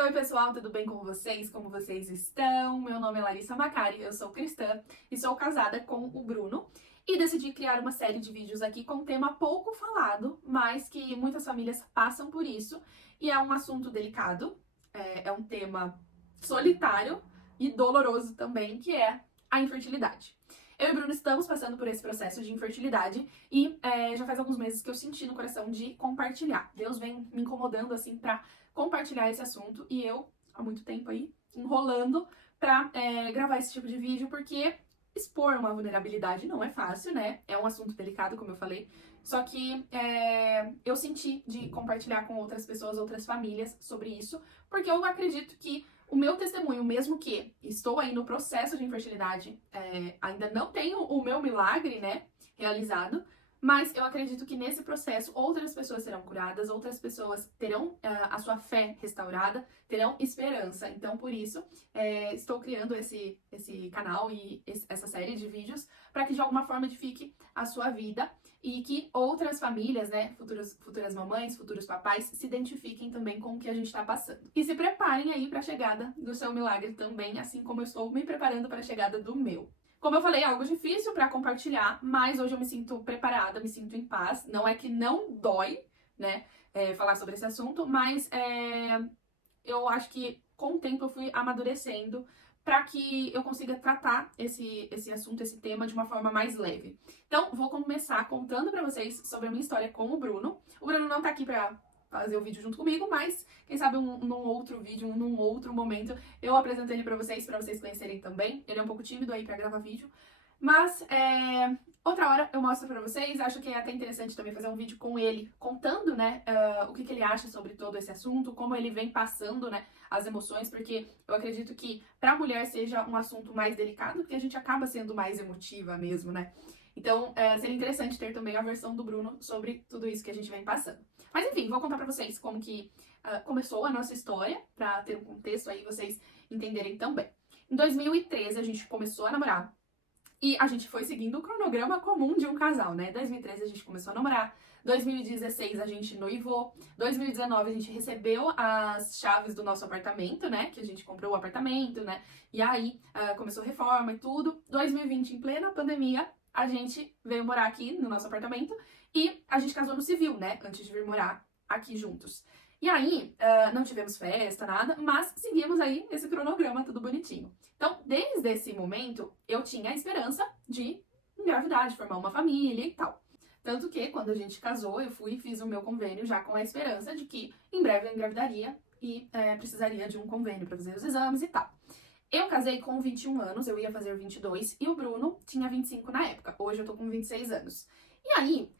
Oi, pessoal, tudo bem com vocês? Como vocês estão? Meu nome é Larissa Macari, eu sou cristã e sou casada com o Bruno e decidi criar uma série de vídeos aqui com um tema pouco falado, mas que muitas famílias passam por isso e é um assunto delicado, é um tema solitário e doloroso também, que é a infertilidade. Eu e o Bruno estamos passando por esse processo de infertilidade e já faz alguns meses que eu senti no coração de compartilhar. Deus vem me incomodando assim pra compartilhar esse assunto e eu, há muito tempo aí, enrolando pra gravar esse tipo de vídeo, porque expor uma vulnerabilidade não é fácil, né? É um assunto delicado, como eu falei. Só que eu senti de compartilhar com outras pessoas, outras famílias sobre isso, porque eu acredito que o meu testemunho, mesmo que estou aí no processo de infertilidade, ainda não tenho o meu milagre, né, realizado, mas eu acredito que nesse processo outras pessoas serão curadas, outras pessoas terão a sua fé restaurada, terão esperança. Então, por isso, estou criando esse canal e essa série de vídeos para que de alguma forma edifique a sua vida e que outras famílias, né, futuras mamães, futuros papais, se identifiquem também com o que a gente está passando. E se preparem aí para a chegada do seu milagre também, assim como eu estou me preparando para a chegada do meu. Como eu falei, é algo difícil para compartilhar, mas hoje eu me sinto preparada, me sinto em paz. Não é que não dói, né, falar sobre esse assunto, mas eu acho que com o tempo eu fui amadurecendo para que eu consiga tratar esse assunto, esse tema de uma forma mais leve. Então, vou começar contando para vocês sobre a minha história com o Bruno. O Bruno não tá aqui para fazer o vídeo junto comigo, mas quem sabe num outro vídeo, num outro momento, eu apresento ele para vocês conhecerem também. Ele é um pouco tímido aí para gravar vídeo, mas outra hora eu mostro pra vocês. Acho que é até interessante também fazer um vídeo com ele, contando, né, o que ele acha sobre todo esse assunto, como ele vem passando, né, as emoções, porque eu acredito que pra mulher seja um assunto mais delicado, porque a gente acaba sendo mais emotiva mesmo, né. Então, seria interessante ter também a versão do Bruno sobre tudo isso que a gente vem passando. Mas enfim, vou contar pra vocês como que começou a nossa história, pra ter um contexto aí, vocês entenderem também. Em 2013, a gente começou a namorar. E a gente foi seguindo o cronograma comum de um casal, né? 2013 a gente começou a namorar, 2016 a gente noivou, 2019 a gente recebeu as chaves do nosso apartamento, né? Que a gente comprou o apartamento, né? E aí começou a reforma e tudo. 2020, em plena pandemia, a gente veio morar aqui no nosso apartamento e a gente casou no civil, né? Antes de vir morar aqui juntos. E aí, não tivemos festa, nada, mas seguimos aí esse cronograma tudo bonitinho. Então, desde esse momento, eu tinha a esperança de engravidar, de formar uma família e tal. Tanto que, quando a gente casou, eu fui e fiz o meu convênio já com a esperança de que em breve eu engravidaria e precisaria de um convênio para fazer os exames e tal. Eu casei com 21 anos, eu ia fazer 22, e o Bruno tinha 25 na época. Hoje eu tô com 26 anos. E aí,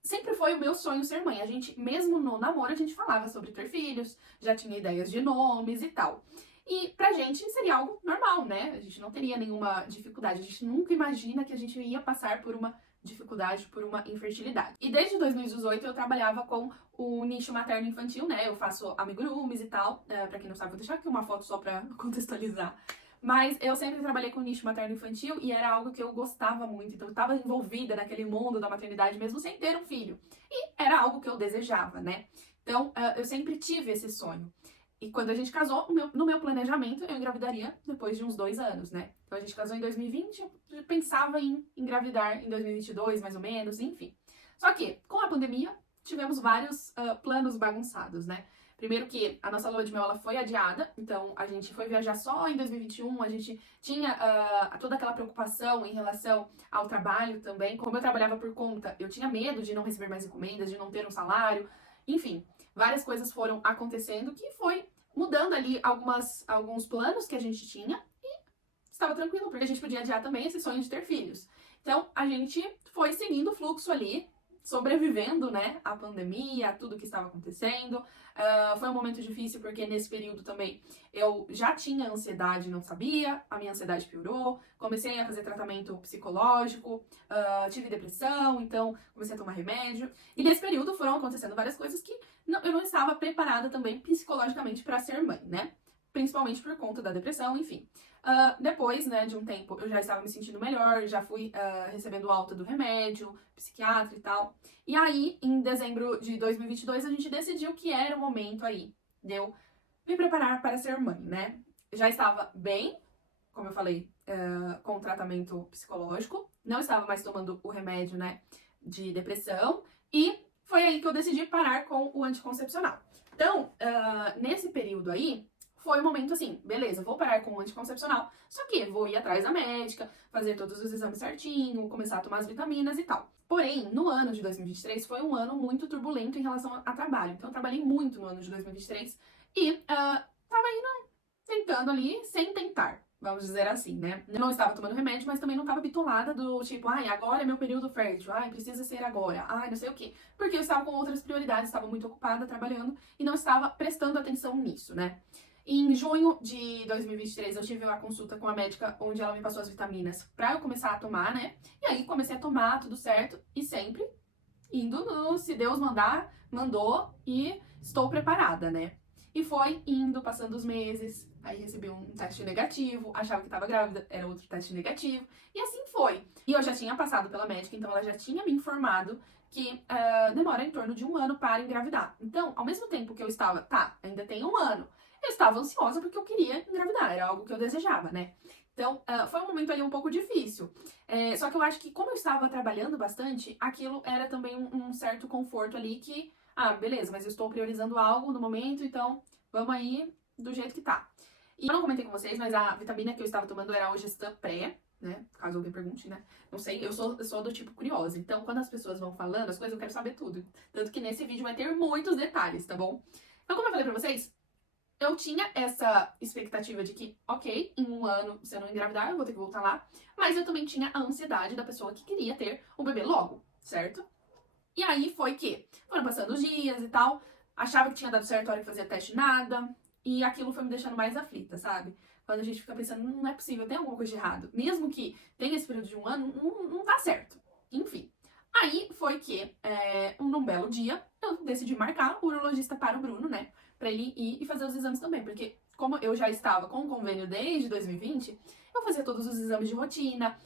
sempre foi o meu sonho ser mãe. A gente, mesmo no namoro, a gente falava sobre ter filhos, já tinha ideias de nomes e tal. E pra gente seria algo normal, né? A gente não teria nenhuma dificuldade. A gente nunca imagina que a gente ia passar por uma dificuldade, por uma infertilidade. E desde 2018 eu trabalhava com o nicho materno-infantil, né? Eu faço amigurumis e tal. Pra quem não sabe, vou deixar aqui uma foto só pra contextualizar. Mas eu sempre trabalhei com nicho materno-infantil e era algo que eu gostava muito. Então eu estava envolvida naquele mundo da maternidade mesmo sem ter um filho. E era algo que eu desejava, né? Então eu sempre tive esse sonho. E quando a gente casou, no meu planejamento, eu engravidaria depois de uns 2 anos, né? Então a gente casou em 2020, eu pensava em engravidar em 2022, mais ou menos, enfim. Só que, com a pandemia, tivemos vários planos bagunçados, né? Primeiro que a nossa lua de mel ela foi adiada, então a gente foi viajar só em 2021, a gente tinha toda aquela preocupação em relação ao trabalho também. Como eu trabalhava por conta, eu tinha medo de não receber mais encomendas, de não ter um salário, enfim. Várias coisas foram acontecendo que foi mudando ali alguns planos que a gente tinha e estava tranquilo, porque a gente podia adiar também esse sonho de ter filhos. Então, a gente foi seguindo o fluxo ali, sobrevivendo, né, à pandemia, a tudo que estava acontecendo. Foi um momento difícil porque nesse período também eu já tinha ansiedade, não sabia, a minha ansiedade piorou, comecei a fazer tratamento psicológico, tive depressão, então comecei a tomar remédio. E nesse período foram acontecendo várias coisas que eu não estava preparada também psicologicamente para ser mãe, né? Principalmente por conta da depressão, enfim. Depois, né, de um tempo, eu já estava me sentindo melhor, já fui recebendo alta do remédio, psiquiatra e tal. E aí, em dezembro de 2022, a gente decidiu que era o momento aí de eu me preparar para ser mãe, né? Já estava bem, como eu falei, com tratamento psicológico, não estava mais tomando o remédio, né, de depressão, e foi aí que eu decidi parar com o anticoncepcional. Então, nesse período aí, foi um momento assim, beleza, vou parar com o anticoncepcional, só que vou ir atrás da médica, fazer todos os exames certinho, começar a tomar as vitaminas e tal. Porém, no ano de 2023 foi um ano muito turbulento em relação a trabalho. Então, eu trabalhei muito no ano de 2023 e tava indo tentando ali sem tentar, vamos dizer assim, né? Eu não estava tomando remédio, mas também não estava bitolada do tipo, ai, agora é meu período fértil, ai, precisa ser agora, ai, não sei o quê. Porque eu estava com outras prioridades, estava muito ocupada trabalhando e não estava prestando atenção nisso, né? Em junho de 2023, eu tive uma consulta com a médica onde ela me passou as vitaminas pra eu começar a tomar, né? E aí comecei a tomar, tudo certo, e sempre indo no se Deus mandar, mandou e estou preparada, né? E foi indo, passando os meses, aí recebi um teste negativo, achava que estava grávida, era outro teste negativo, e assim foi. E eu já tinha passado pela médica, então ela já tinha me informado que demora em torno de 1 ano para engravidar. Então, ao mesmo tempo que eu estava, tá, ainda tem 1 ano, eu estava ansiosa porque eu queria engravidar, era algo que eu desejava, né? Então, foi um momento ali um pouco difícil. Só que eu acho que como eu estava trabalhando bastante, aquilo era também um certo conforto ali que, beleza, mas eu estou priorizando algo no momento, então vamos aí do jeito que tá. E eu não comentei com vocês, mas a vitamina que eu estava tomando era a Ogestan Pré, né? Caso alguém pergunte, né? Não sei, eu sou do tipo curiosa. Então, quando as pessoas vão falando as coisas, eu quero saber tudo. Tanto que nesse vídeo vai ter muitos detalhes, tá bom? Então, como eu falei pra vocês, eu tinha essa expectativa de que, ok, em 1 ano, se eu não engravidar, eu vou ter que voltar lá. Mas eu também tinha a ansiedade da pessoa que queria ter o bebê logo, certo? E aí foi que foram passando os dias e tal, achava que tinha dado certo a hora que fazia teste, nada. E aquilo foi me deixando mais aflita, sabe? Quando a gente fica pensando, não é possível, tem alguma coisa de errado. Mesmo que tenha esse período de 1 ano, não tá certo. Enfim. Aí foi que, num belo dia, eu decidi marcar o urologista para o Bruno, né? Pra ele ir e fazer os exames também. Porque, como eu já estava com o convênio desde 2020, eu fazia todos os exames de rotina,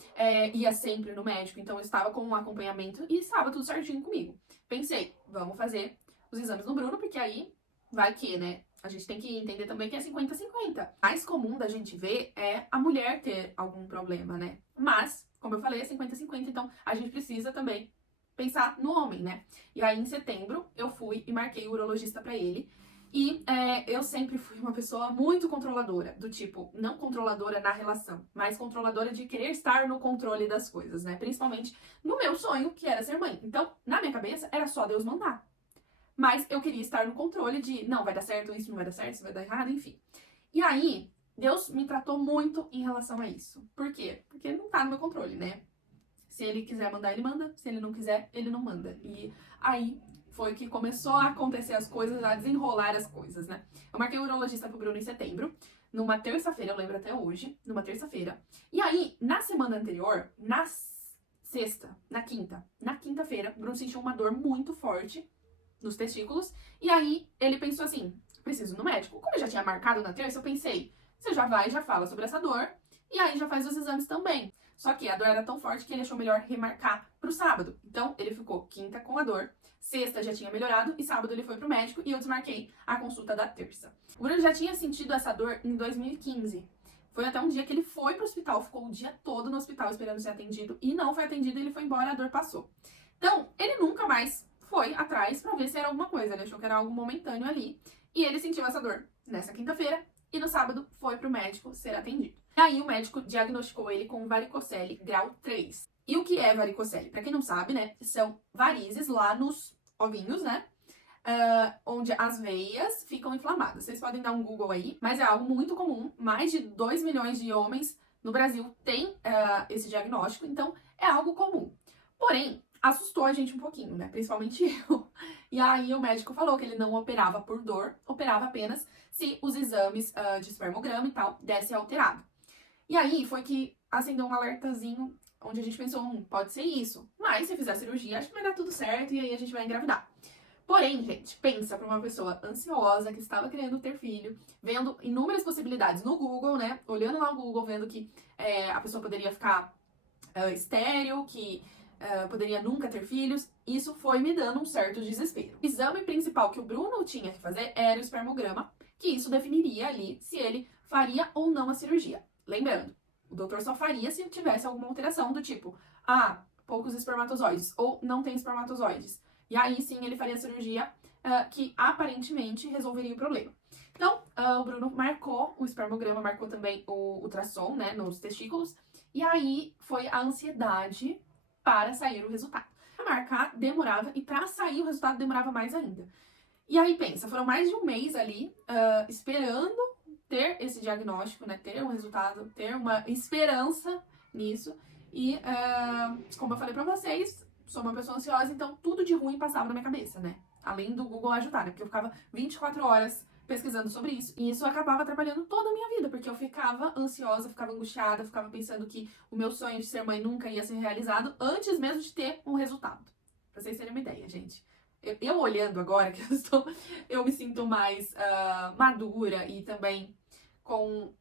ia sempre no médico, então eu estava com um acompanhamento e estava tudo certinho comigo. Pensei, vamos fazer os exames no Bruno, porque aí vai que, né? A gente tem que entender também que é 50-50. Mais comum da gente ver é a mulher ter algum problema, né? Mas, como eu falei, é 50-50, então a gente precisa também pensar no homem, né? E aí, em setembro, eu fui e marquei o urologista pra ele. E eu sempre fui uma pessoa muito controladora, do tipo, não controladora na relação, mas controladora de querer estar no controle das coisas, né? Principalmente no meu sonho, que era ser mãe. Então, na minha cabeça, era só Deus mandar. Mas eu queria estar no controle de, não, vai dar certo, isso não vai dar certo, isso vai dar errado, enfim. E aí, Deus me tratou muito em relação a isso. Por quê? Porque não tá no meu controle, né? Se ele quiser mandar, ele manda. Se ele não quiser, ele não manda. E aí foi que começou a acontecer as coisas, a desenrolar as coisas, né? Eu marquei o urologista pro Bruno em setembro, numa terça-feira, eu lembro até hoje, numa terça-feira. E aí, na semana anterior, na quinta-feira, o Bruno sentiu uma dor muito forte nos testículos. E aí, ele pensou assim, preciso ir no médico. Como eu já tinha marcado na terça, eu pensei, você já vai, já fala sobre essa dor, e aí já faz os exames também. Só que a dor era tão forte que ele achou melhor remarcar pro sábado. Então, ele ficou quinta com a dor, sexta já tinha melhorado e sábado ele foi pro médico e eu desmarquei a consulta da terça. O Bruno já tinha sentido essa dor em 2015. Foi até um dia que ele foi pro hospital, ficou o dia todo no hospital esperando ser atendido e não foi atendido, ele foi embora, a dor passou. Então, ele nunca mais foi atrás pra ver se era alguma coisa, ele achou que era algo momentâneo ali e ele sentiu essa dor nessa quinta-feira e no sábado foi pro médico ser atendido. E aí o médico diagnosticou ele com varicocele grau 3. E o que é varicocele? Pra quem não sabe, né, são varizes lá nos ovinhos, né, onde as veias ficam inflamadas. Vocês podem dar um Google aí, mas é algo muito comum. Mais de 2 milhões de homens no Brasil têm esse diagnóstico, então é algo comum. Porém, assustou a gente um pouquinho, né, principalmente eu. E aí o médico falou que ele não operava por dor, operava apenas se os exames de espermograma e tal dessem alterado. E aí foi que acendeu um alertazinho, onde a gente pensou, pode ser isso. Mas se fizer cirurgia, acho que vai dar tudo certo e aí a gente vai engravidar. Porém, gente, pensa pra uma pessoa ansiosa que estava querendo ter filho, vendo inúmeras possibilidades no Google, né? Olhando lá no Google, vendo que a pessoa poderia ficar estéril, que poderia nunca ter filhos. Isso foi me dando um certo desespero. O exame principal que o Bruno tinha que fazer era o espermograma, que isso definiria ali se ele faria ou não a cirurgia. Lembrando, o doutor só faria se tivesse alguma alteração do tipo, poucos espermatozoides, ou não tem espermatozoides. E aí sim ele faria a cirurgia que aparentemente resolveria o problema. Então, o Bruno marcou o espermograma, marcou também o ultrassom, né, nos testículos, e aí foi a ansiedade para sair o resultado. Pra marcar demorava, e para sair o resultado demorava mais ainda. E aí pensa, foram mais de um mês ali esperando ter esse diagnóstico, né, ter um resultado, ter uma esperança nisso. E como eu falei pra vocês, sou uma pessoa ansiosa, então tudo de ruim passava na minha cabeça, né? Além do Google ajudar, né? Porque eu ficava 24 horas pesquisando sobre isso. E isso acabava atrapalhando toda a minha vida, porque eu ficava ansiosa, ficava angustiada, ficava pensando que o meu sonho de ser mãe nunca ia ser realizado antes mesmo de ter um resultado. Pra vocês terem uma ideia, gente. Eu olhando agora, que eu me sinto mais madura e também com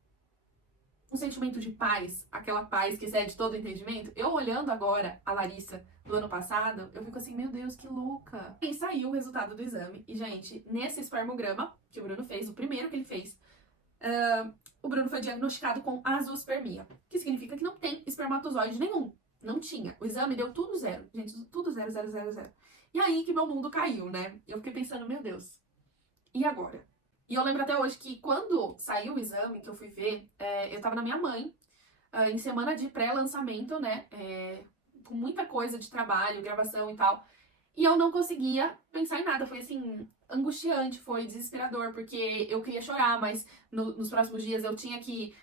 um sentimento de paz, aquela paz que excede todo o entendimento. Eu olhando agora a Larissa do ano passado, eu fico assim, meu Deus, que louca. E saiu o resultado do exame. E, gente, nesse espermograma que o Bruno fez, o primeiro que ele fez, o Bruno foi diagnosticado com azoospermia, que significa que não tem espermatozoide nenhum. Não tinha. O exame deu tudo zero. Gente, tudo zero, zero, zero, zero. E aí que meu mundo caiu, né? Eu fiquei pensando, meu Deus, e agora? E eu lembro até hoje que quando saiu o exame, que eu fui ver, eu tava na minha mãe, em semana de pré-lançamento, né? Com muita coisa de trabalho, gravação e tal. E eu não conseguia pensar em nada. Foi assim, angustiante, foi desesperador, porque eu queria chorar, mas nos próximos dias eu tinha que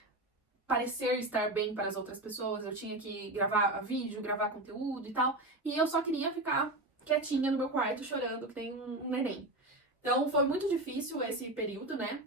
parecer estar bem para as outras pessoas, eu tinha que gravar vídeo, gravar conteúdo e tal. E eu só queria ficar quietinha no meu quarto chorando, que tem um neném. Então foi muito difícil esse período, né?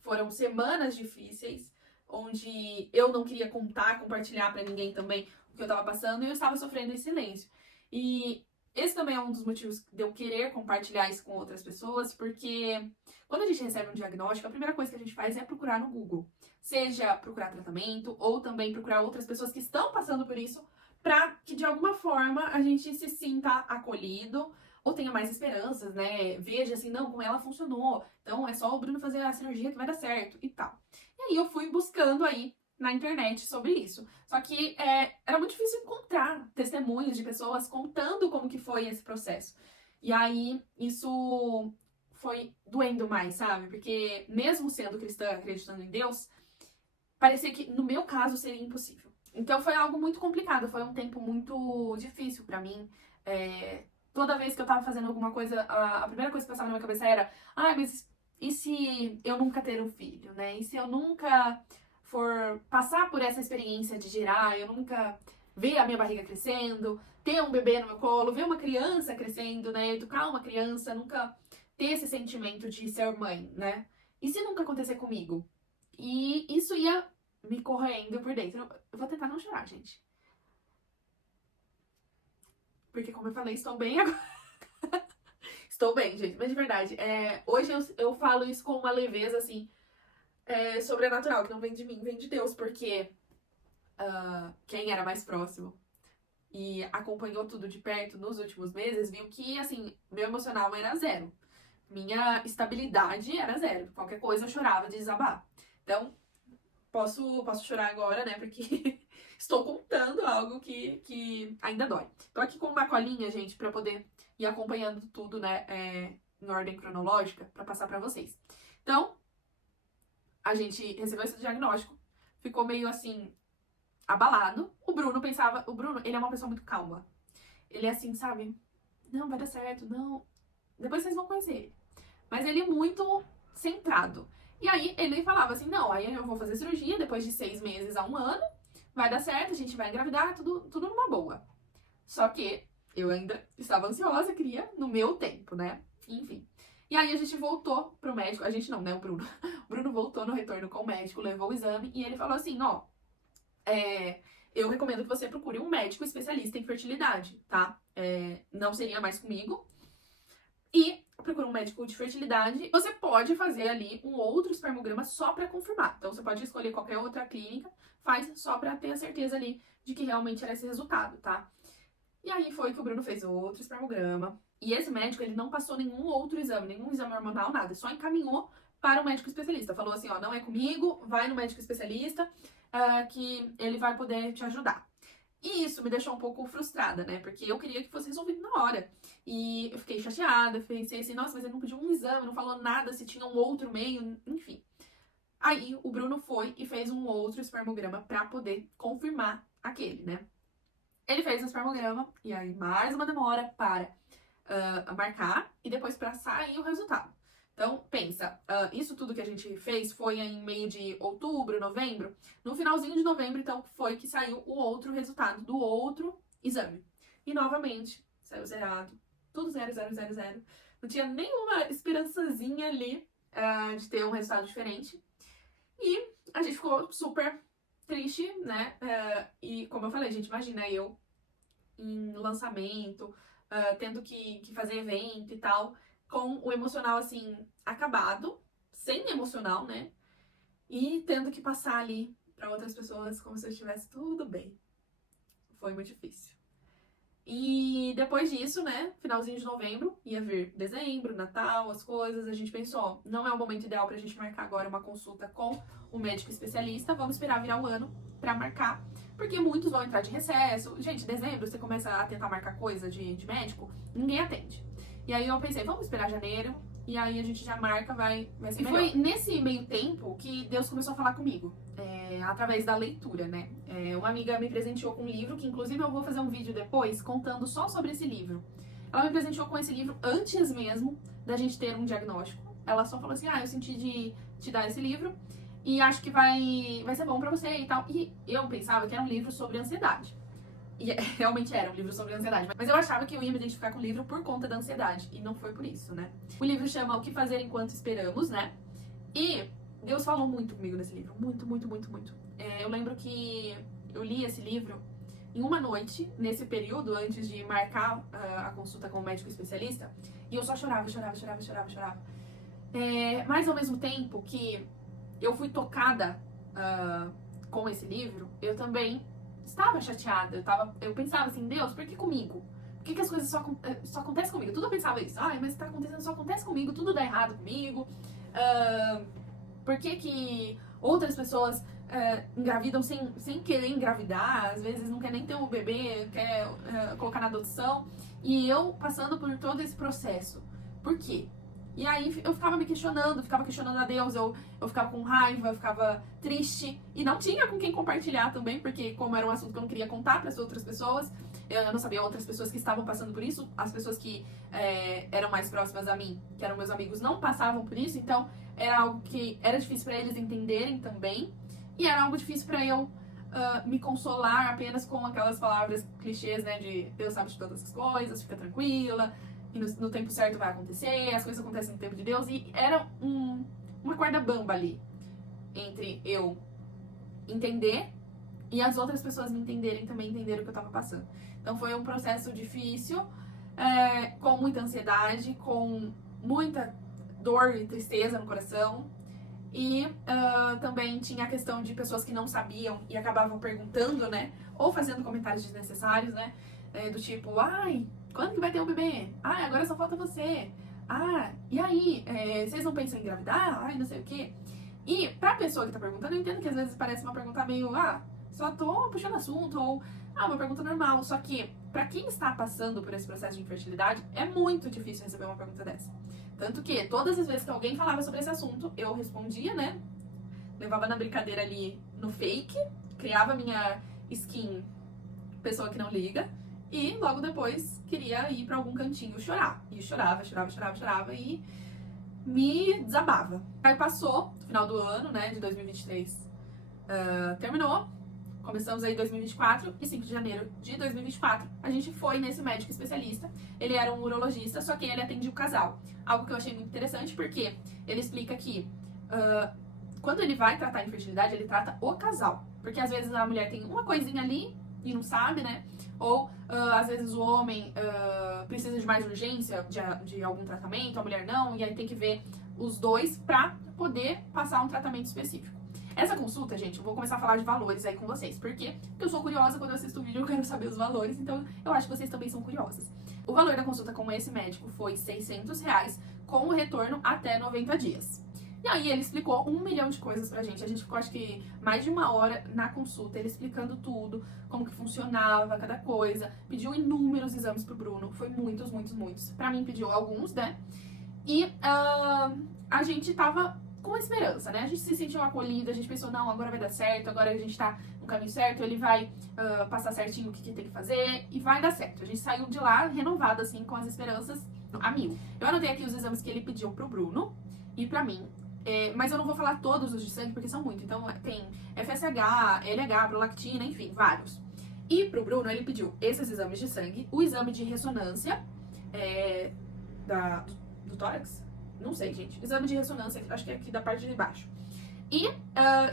Foram semanas difíceis, onde eu não queria contar, compartilhar pra ninguém também o que eu tava passando e eu estava sofrendo em silêncio. E esse também é um dos motivos de eu querer compartilhar isso com outras pessoas, porque quando a gente recebe um diagnóstico, a primeira coisa que a gente faz é procurar no Google. Seja procurar tratamento ou também procurar outras pessoas que estão passando por isso, pra que de alguma forma a gente se sinta acolhido ou tenha mais esperanças, né? Veja assim, não, com ela funcionou, então é só o Bruno fazer a cirurgia que vai dar certo e tal. E aí eu fui buscando aí na internet sobre isso. Só que era muito difícil encontrar testemunhos de pessoas contando como que foi esse processo. E aí isso foi doendo mais, sabe? Porque mesmo sendo cristã, acreditando em Deus, parecia que no meu caso seria impossível. Então foi algo muito complicado, foi um tempo muito difícil pra mim. Toda vez que eu tava fazendo alguma coisa, a primeira coisa que passava na minha cabeça era, mas e se eu nunca ter um filho, né? E se eu nunca for passar por essa experiência de gerar, eu nunca ver a minha barriga crescendo, ter um bebê no meu colo, ver uma criança crescendo, né? Educar uma criança, nunca ter esse sentimento de ser mãe, né? E se nunca acontecer comigo? E isso ia me corroendo por dentro. Eu vou tentar não chorar, gente. Porque, como eu falei, estou bem agora. Estou bem, gente. Mas de verdade, hoje eu falo isso com uma leveza, assim, sobrenatural, que não vem de mim, vem de Deus. Porque quem era mais próximo e acompanhou tudo de perto nos últimos meses, viu que, assim, meu emocional era zero. Minha estabilidade era zero. Qualquer coisa eu chorava de desabar. Então, posso chorar agora, né? Porque estou contando algo que ainda dói. Tô aqui com uma colinha, gente, pra poder ir acompanhando tudo, né? Em ordem cronológica, pra passar pra vocês. Então, a gente recebeu esse diagnóstico, ficou meio assim, abalado. O Bruno, ele é uma pessoa muito calma. Ele é assim, sabe? Não, vai dar certo, não. Depois vocês vão conhecer ele. Mas ele é muito centrado. E aí ele falava assim, não, aí eu vou fazer cirurgia depois de 6 meses a 1 ano, vai dar certo, a gente vai engravidar, tudo numa boa. Só que eu ainda estava ansiosa, queria no meu tempo, né? Enfim. E aí a gente voltou pro médico, a gente não, né, o Bruno. O Bruno voltou no retorno com o médico, levou o exame e ele falou assim, ó, eu recomendo que você procure um médico especialista em fertilidade, tá? Não seria mais comigo. E procura um médico de fertilidade. Você pode fazer ali um outro espermograma só pra confirmar. Então você pode escolher qualquer outra clínica, faz só pra ter a certeza ali de que realmente era esse resultado, tá? E aí foi que o Bruno fez outro espermograma. E esse médico, ele não passou nenhum outro exame, nenhum exame hormonal, nada. Só encaminhou para o médico especialista. Falou assim, ó, não é comigo, vai no médico especialista, que ele vai poder te ajudar. E isso me deixou um pouco frustrada, né? Porque eu queria que fosse resolvido na hora. E eu fiquei chateada, pensei assim, nossa, mas ele não pediu um exame, não falou nada, se tinha um outro meio, enfim. Aí o Bruno foi e fez um outro espermograma pra poder confirmar aquele, né? Ele fez o espermograma e aí mais uma demora para marcar e depois pra sair o resultado. Então, pensa, isso tudo que a gente fez foi em meio de outubro, novembro. No finalzinho de novembro, então, foi que saiu o outro resultado do outro exame. E novamente, saiu zerado. Tudo 0, 0, 0, 0. Não tinha nenhuma esperançazinha ali de ter um resultado diferente. E a gente ficou super triste, né? E como eu falei, gente, imagina eu em lançamento, tendo que fazer evento e tal, com o emocional assim, acabado, sem emocional, né? E tendo que passar ali pra outras pessoas como se eu estivesse tudo bem. Foi muito difícil. E depois disso, né, finalzinho de novembro, ia vir dezembro, Natal, as coisas, a gente pensou, ó, não é o momento ideal pra gente marcar agora uma consulta com o médico especialista, vamos esperar virar o ano pra marcar, porque muitos vão entrar de recesso. Gente, dezembro, você começa a tentar marcar coisa de médico, ninguém atende. E aí eu pensei, vamos esperar janeiro, e aí a gente já marca, vai ser melhor. E foi nesse meio tempo que Deus começou a falar comigo, através da leitura, né? Uma amiga me presenteou com um livro, que inclusive eu vou fazer um vídeo depois contando só sobre esse livro. Ela me presenteou com esse livro antes mesmo da gente ter um diagnóstico. Ela só falou assim, eu senti de te dar esse livro e acho que vai ser bom pra você e tal. E eu pensava que era um livro sobre ansiedade. E realmente era um livro sobre ansiedade. Mas eu achava que eu ia me identificar com o livro por conta da ansiedade. E não foi por isso, né? O livro chama O que Fazer Enquanto Esperamos, né? E Deus falou muito comigo nesse livro. Muito, muito, muito, muito. Eu lembro que eu li esse livro em uma noite, nesse período, antes de marcar a consulta com o médico especialista. E eu só chorava, chorava, chorava, chorava, chorava. Mas ao mesmo tempo que eu fui tocada com esse livro, eu também estava chateada. Eu pensava assim, Deus, por que comigo? Por que as coisas só acontecem comigo? Tudo eu pensava isso. Mas tá acontecendo, só acontece comigo, tudo dá errado comigo. Por que outras pessoas engravidam sem querer engravidar? Às vezes não quer nem ter um bebê, quer colocar na adoção. E eu passando por todo esse processo. Por quê? E aí eu ficava me questionando, ficava questionando a Deus, eu ficava com raiva, eu ficava triste. E não tinha com quem compartilhar também, porque como era um assunto que eu não queria contar para as outras pessoas, eu não sabia outras pessoas que estavam passando por isso, as pessoas que eram mais próximas a mim, que eram meus amigos, não passavam por isso, então era algo que era difícil para eles entenderem também, e era algo difícil para eu me consolar apenas com aquelas palavras clichês, né, de Deus sabe de todas as coisas, fica tranquila, e no tempo certo vai acontecer, as coisas acontecem no tempo de Deus, e era uma corda bamba ali, entre eu entender e as outras pessoas me entenderem também, entenderam o que eu tava passando. Então foi um processo difícil, com muita ansiedade, com muita dor e tristeza no coração. E também tinha a questão de pessoas que não sabiam e acabavam perguntando, né? Ou fazendo comentários desnecessários, né? Do tipo, quando que vai ter um bebê? Agora só falta você. E aí? Vocês não pensam em engravidar? Não sei o quê. E pra pessoa que tá perguntando, eu entendo que às vezes parece uma pergunta meio, só tô puxando assunto, ou, uma pergunta normal. Só que, pra quem está passando por esse processo de infertilidade, é muito difícil receber uma pergunta dessa. Tanto que, todas as vezes que alguém falava sobre esse assunto, eu respondia, né? Levava na brincadeira ali no fake, criava minha skin pessoa que não liga, e logo depois queria ir pra algum cantinho chorar. E chorava, chorava, chorava, chorava, e me desabava. Aí passou, final do ano, né, de 2023, terminou. Começamos aí em 2024 e 5 de janeiro de 2024 a gente foi nesse médico especialista. Ele era um urologista, só que ele atendia o casal. Algo que eu achei muito interessante porque ele explica que quando ele vai tratar a infertilidade, ele trata o casal. Porque às vezes a mulher tem uma coisinha ali e não sabe, né? Ou às vezes o homem precisa de mais urgência de algum tratamento, a mulher não, e aí tem que ver os dois pra poder passar um tratamento específico. Essa consulta, gente, eu vou começar a falar de valores aí com vocês. Por quê? Porque eu sou curiosa, quando eu assisto o vídeo eu quero saber os valores, então eu acho que vocês também são curiosas. O valor da consulta com esse médico foi R$ 600, com o retorno até 90 dias. E aí ele explicou 1 milhão de coisas pra gente. A gente ficou, acho que, mais de 1 hora na consulta, ele explicando tudo, como que funcionava cada coisa. Pediu inúmeros exames pro Bruno. Foi muitos, muitos, muitos. Pra mim pediu alguns, né? E a gente tava com esperança, né? A gente se sentiu acolhida, a gente pensou, não, agora vai dar certo, agora a gente tá no caminho certo, ele vai passar certinho o que tem que fazer e vai dar certo. A gente saiu de lá renovada, assim, com as esperanças a mil. Eu anotei aqui os exames que ele pediu pro Bruno e pra mim. Mas eu não vou falar todos os de sangue, porque são muitos. Então, tem FSH, LH, prolactina, enfim, vários. E pro Bruno, ele pediu esses exames de sangue, o exame de ressonância do tórax? Não sei, gente. Exame de ressonância, acho que é aqui da parte de baixo. E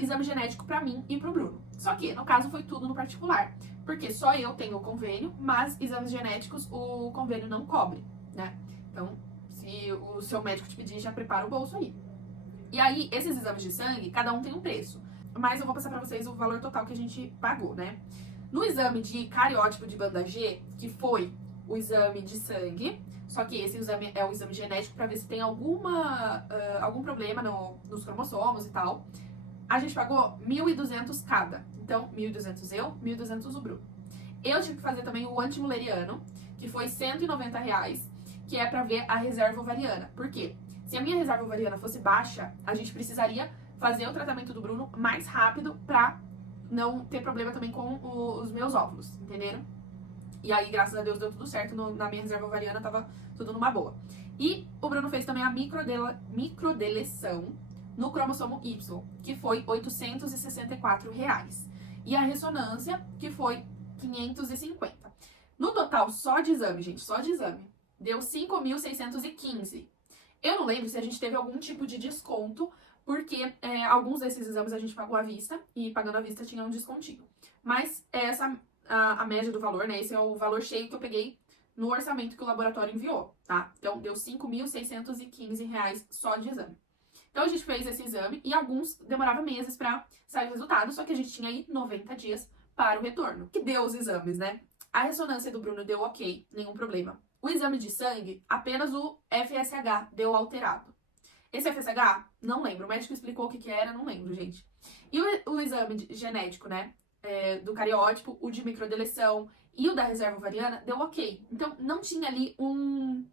exame genético pra mim e pro Bruno. Só que, no caso, foi tudo no particular. Porque só eu tenho o convênio, mas exames genéticos o convênio não cobre, né? Então, se o seu médico te pedir, já prepara o bolso aí. E aí, esses exames de sangue, cada um tem um preço. Mas eu vou passar pra vocês o valor total que a gente pagou, né? No exame de cariótipo de banda G, que foi o exame de sangue, só que esse exame é o exame genético pra ver se tem algum problema nos cromossomos e tal, a gente pagou 1.200 cada. Então, 1.200 eu, 1.200 o Bruno. Eu tive que fazer também o antimuleriano, que foi R$190, que é pra ver a reserva ovariana. Por quê? Se a minha reserva ovariana fosse baixa, a gente precisaria fazer o tratamento do Bruno mais rápido pra não ter problema também com os meus óvulos, entenderam? E aí, graças a Deus, deu tudo certo. Na minha reserva ovariana tava tudo numa boa. E o Bruno fez também a microdeleção no cromossomo Y, que foi R$864. E a ressonância, que foi 550. No total, só de exame, gente, só de exame, deu 5.615. Eu não lembro se a gente teve algum tipo de desconto, porque alguns desses exames a gente pagou à vista, e pagando à vista tinha um descontinho. Mas essa a média do valor, né? Esse é o valor cheio que eu peguei no orçamento que o laboratório enviou, tá? Então, deu R$5.615 só de exame. Então, a gente fez esse exame e alguns demorava meses pra sair o resultado, só que a gente tinha aí 90 dias para o retorno. Que deu os exames, né? A ressonância do Bruno deu ok, nenhum problema. O exame de sangue, apenas o FSH deu alterado. Esse FSH, não lembro. O médico explicou o que era, não lembro, gente. E o exame genético, né? Do cariótipo, o de microdeleção e o da reserva ovariana deu ok. Então, não tinha ali um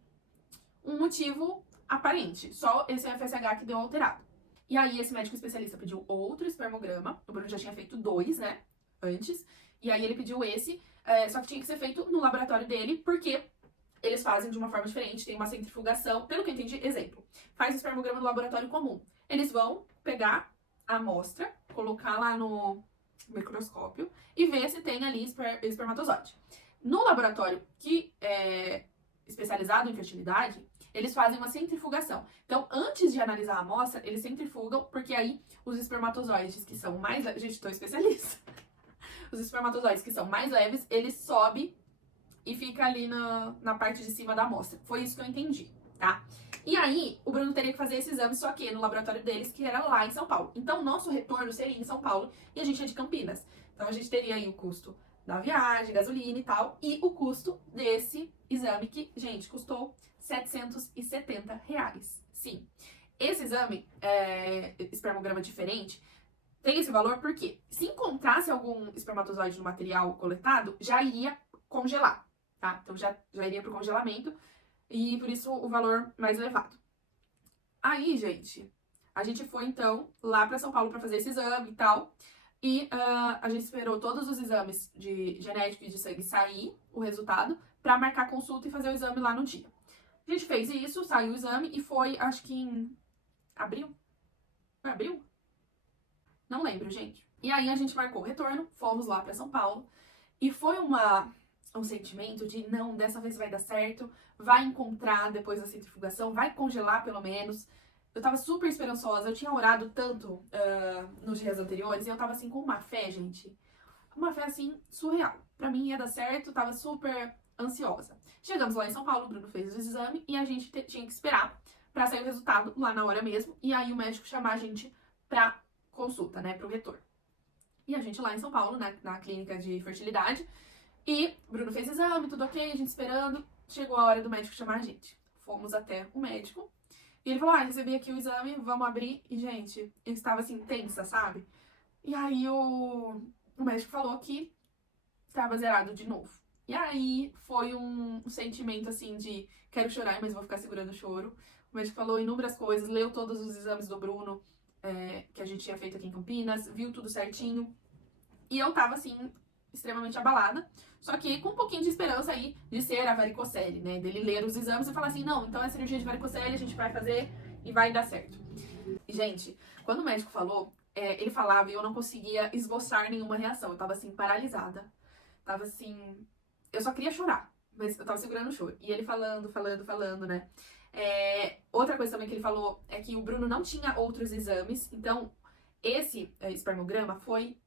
motivo aparente. Só esse FSH que deu alterado. E aí, esse médico especialista pediu outro espermograma. O Bruno já tinha feito 2, né? Antes. E aí, ele pediu esse. Só que tinha que ser feito no laboratório dele, porque eles fazem de uma forma diferente, tem uma centrifugação. Pelo que eu entendi, exemplo, faz o espermograma no laboratório comum. Eles vão pegar a amostra, colocar lá no microscópio e ver se tem ali espermatozoide. No laboratório que é especializado em fertilidade, eles fazem uma centrifugação. Então, antes de analisar a amostra, eles centrifugam, porque aí os espermatozoides que são mais leves... Gente, tô especialista. Os espermatozoides que são mais leves, eles sobem e fica ali na parte de cima da amostra. Foi isso que eu entendi, tá? E aí, o Bruno teria que fazer esse exame, só que no laboratório deles, que era lá em São Paulo. Então, nosso retorno seria em São Paulo e a gente é de Campinas. Então, a gente teria aí o custo da viagem, gasolina e tal, e o custo desse exame que, gente, custou R$770. Sim. Esse exame, espermograma diferente, tem esse valor porque se encontrasse algum espermatozoide no material coletado, já iria congelar, tá? Então já iria pro congelamento e por isso o valor mais elevado. Aí, gente, a gente foi então lá pra São Paulo pra fazer esse exame e tal. E a gente esperou todos os exames de genético e de sangue sair, o resultado, pra marcar consulta e fazer o exame lá no dia. A gente fez isso, saiu o exame e foi, acho que em abril? Foi abril? Não lembro, gente. E aí a gente marcou o retorno, fomos lá pra São Paulo e foi um sentimento de não, dessa vez vai dar certo, vai encontrar depois da centrifugação, vai congelar pelo menos. Eu tava super esperançosa, eu tinha orado tanto nos dias anteriores e eu tava assim com uma fé, gente. Uma fé assim surreal. Pra mim ia dar certo, tava super ansiosa. Chegamos lá em São Paulo, o Bruno fez o exame e a gente tinha que esperar pra sair o resultado lá na hora mesmo. E aí o médico chamar a gente pra consulta, né, pro retorno. E a gente lá em São Paulo, né, na clínica de fertilidade. E o Bruno fez exame, tudo ok, a gente esperando. Chegou a hora do médico chamar a gente. Fomos até o médico. E ele falou, recebi aqui o exame, vamos abrir. E, gente, eu estava assim, tensa, sabe? E aí o médico falou que estava zerado de novo. E aí foi um sentimento assim de quero chorar, mas vou ficar segurando o choro. O médico falou inúmeras coisas, leu todos os exames do Bruno, que a gente tinha feito aqui em Campinas, viu tudo certinho. E eu tava assim, extremamente abalada. Só que com um pouquinho de esperança aí de ser a varicocele, né? Dele ler os exames e falar assim, não, então é cirurgia de varicocele, a gente vai fazer e vai dar certo. E, gente, quando o médico falou, ele falava e eu não conseguia esboçar nenhuma reação. Eu tava assim, paralisada. Tava assim. Eu só queria chorar, mas eu tava segurando o choro. E ele falando, né? Outra coisa também que ele falou é que o Bruno não tinha outros exames, então esse espermograma foi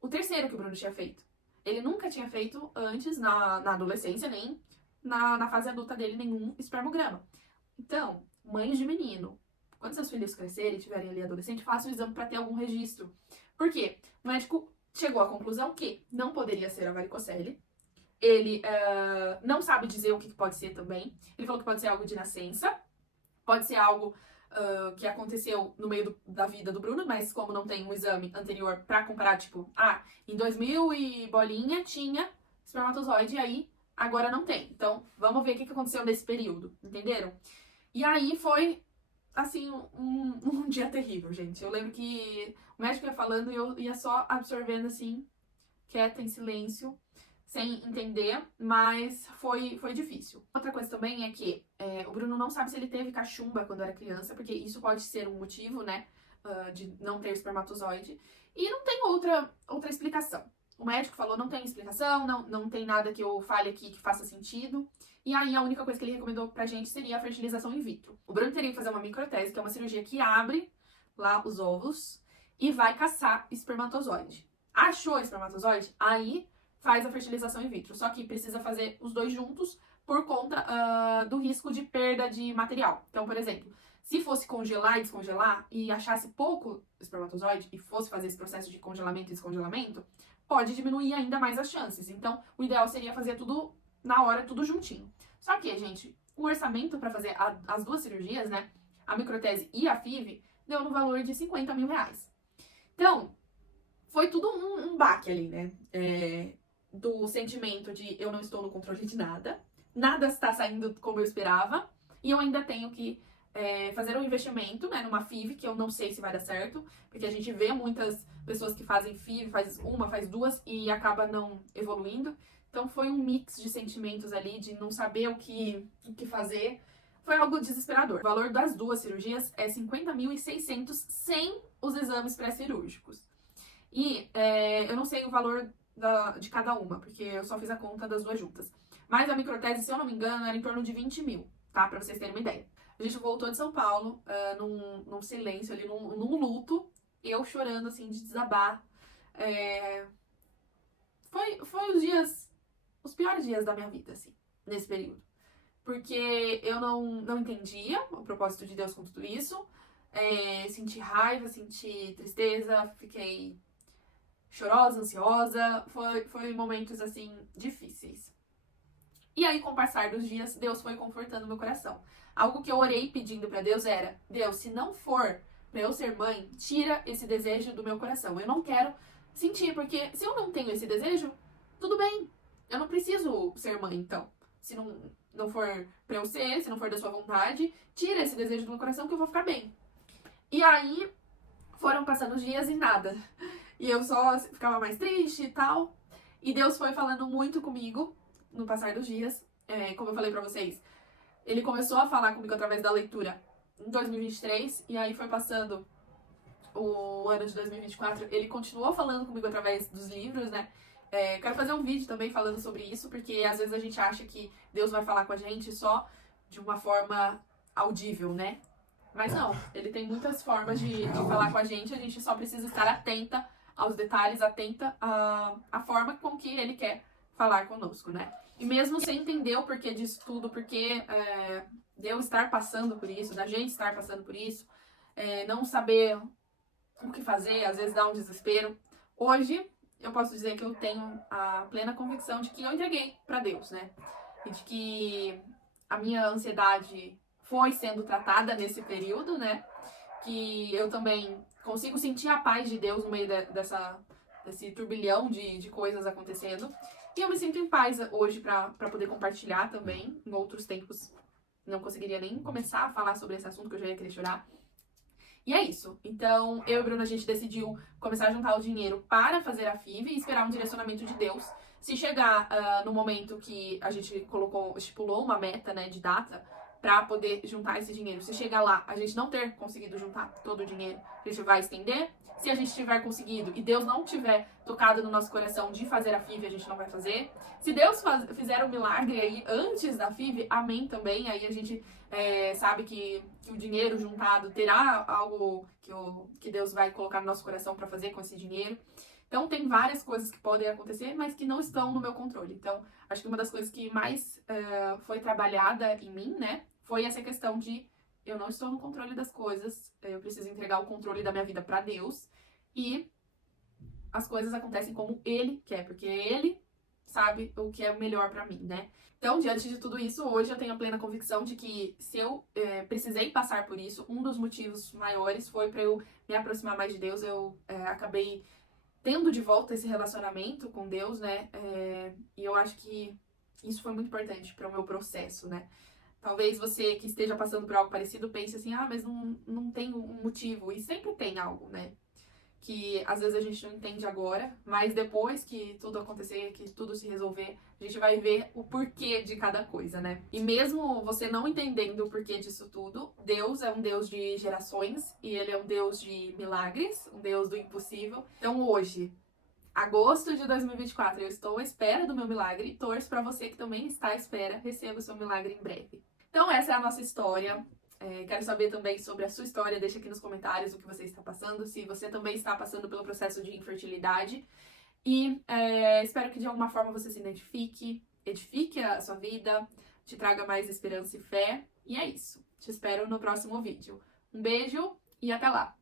o terceiro que o Bruno tinha feito. Ele nunca tinha feito antes, na adolescência, nem na fase adulta dele, nenhum espermograma. Então, mães de menino, quando seus filhos crescerem e tiverem ali adolescente, façam o exame para ter algum registro. Por quê? O médico chegou à conclusão que não poderia ser a varicocele. Ele não sabe dizer o que pode ser também. Ele falou que pode ser algo de nascença, pode ser algo que aconteceu no meio da vida do Bruno, mas como não tem um exame anterior pra comparar, tipo, em 2000 e bolinha tinha espermatozoide e aí agora não tem. Então, vamos ver o que aconteceu nesse período, entenderam? E aí foi, assim, um dia terrível, gente. Eu lembro que o médico ia falando e eu ia só absorvendo, assim, quieta, em silêncio, sem entender, mas foi difícil. Outra coisa também é que o Bruno não sabe se ele teve cachumba quando era criança, porque isso pode ser um motivo, né, de não ter espermatozoide. E não tem outra explicação. O médico falou, não tem explicação, não tem nada que eu fale aqui que faça sentido. E aí a única coisa que ele recomendou pra gente seria a fertilização in vitro. O Bruno teria que fazer uma microtese, que é uma cirurgia que abre lá os óvulos e vai caçar espermatozoide. Achou espermatozoide? Aí faz a fertilização in vitro. Só que precisa fazer os dois juntos por conta do risco de perda de material. Então, por exemplo, se fosse congelar e descongelar e achasse pouco espermatozoide e fosse fazer esse processo de congelamento e descongelamento, pode diminuir ainda mais as chances. Então, o ideal seria fazer tudo na hora, tudo juntinho. Só que, gente, o orçamento para fazer as duas cirurgias, né, a microtese e a FIV, deu no valor de 50 mil reais. Então, foi tudo um baque ali, né? Do sentimento de eu não estou no controle de nada, nada está saindo como eu esperava, e eu ainda tenho que fazer um investimento, né, numa FIV, que eu não sei se vai dar certo, porque a gente vê muitas pessoas que fazem FIV, faz uma, faz duas e acaba não evoluindo. Então foi um mix de sentimentos ali, de não saber o que fazer. Foi algo desesperador. O valor das duas cirurgias é 50.600 sem os exames pré-cirúrgicos. E eu não sei o valor de cada uma, porque eu só fiz a conta das duas juntas. Mas a microtese, se eu não me engano, era em torno de 20 mil, tá? Pra vocês terem uma ideia. A gente voltou de São Paulo, num silêncio ali, num luto. Eu chorando, assim, de desabar. Foi os piores dias da minha vida, assim, nesse período. Porque eu não entendia o propósito de Deus com tudo isso. Senti raiva, senti tristeza, fiquei chorosa, ansiosa. Foi momentos, assim, difíceis. E aí, com o passar dos dias, Deus foi confortando meu coração. Algo que eu orei pedindo pra Deus era: Deus, se não for pra eu ser mãe, tira esse desejo do meu coração. Eu não quero sentir, porque se eu não tenho esse desejo, tudo bem. Eu não preciso ser mãe, então. Se não for pra eu ser, se não for da sua vontade, tira esse desejo do meu coração que eu vou ficar bem. E aí, foram passando os dias e nada. E eu só ficava mais triste e tal. E Deus foi falando muito comigo no passar dos dias. Como eu falei pra vocês, ele começou a falar comigo através da leitura em 2023. E aí foi passando o ano de 2024. Ele continuou falando comigo através dos livros, né? Quero fazer um vídeo também falando sobre isso, porque às vezes a gente acha que Deus vai falar com a gente só de uma forma audível, né? Mas não, ele tem muitas formas de falar com a gente só precisa estar atenta aos detalhes, atenta à forma com que ele quer falar conosco, né? E mesmo sem entender o porquê disso tudo, porque de eu estar passando por isso, da gente estar passando por isso, não saber o que fazer, às vezes dá um desespero. Hoje, eu posso dizer que eu tenho a plena convicção de que eu entreguei pra Deus, né? E de que a minha ansiedade foi sendo tratada nesse período, né? Que eu também consigo sentir a paz de Deus no meio desse turbilhão de coisas acontecendo. E eu me sinto em paz hoje pra poder compartilhar também. Em outros tempos não conseguiria nem começar a falar sobre esse assunto, que eu já ia querer chorar. E é isso. Então, eu e Bruno, a gente decidiu começar a juntar o dinheiro para fazer a FIV e esperar um direcionamento de Deus. Se chegar no momento que a gente estipulou uma meta, né, de data, para poder juntar esse dinheiro. Se chegar lá, a gente não ter conseguido juntar todo o dinheiro, a gente vai estender. Se a gente tiver conseguido e Deus não tiver tocado no nosso coração de fazer a FIV, a gente não vai fazer. Se Deus fizer um milagre aí antes da FIV, amém também. Aí a gente sabe que o dinheiro juntado terá algo que Deus vai colocar no nosso coração para fazer com esse dinheiro. Então, tem várias coisas que podem acontecer, mas que não estão no meu controle. Então, acho que uma das coisas que mais foi trabalhada em mim, né, foi essa questão de eu não estou no controle das coisas, eu preciso entregar o controle da minha vida para Deus e as coisas acontecem como Ele quer, porque Ele sabe o que é melhor para mim, né? Então, diante de tudo isso, hoje eu tenho a plena convicção de que se eu precisei passar por isso, um dos motivos maiores foi para eu me aproximar mais de Deus. Eu acabei tendo de volta esse relacionamento com Deus, né? E eu acho que isso foi muito importante para o meu processo, né? Talvez você que esteja passando por algo parecido pense assim, mas não tem um motivo. E sempre tem algo, né? Que às vezes a gente não entende agora, mas depois que tudo acontecer, que tudo se resolver, a gente vai ver o porquê de cada coisa, né? E mesmo você não entendendo o porquê disso tudo, Deus é um Deus de gerações e Ele é um Deus de milagres, um Deus do impossível. Então hoje, agosto de 2024, eu estou à espera do meu milagre e torço para você que também está à espera, receba o seu milagre em breve. Então essa é a nossa história. Quero saber também sobre a sua história, deixa aqui nos comentários o que você está passando, se você também está passando pelo processo de infertilidade. E espero que de alguma forma você se identifique, edifique a sua vida, te traga mais esperança e fé. E é isso. Te espero no próximo vídeo. Um beijo e até lá!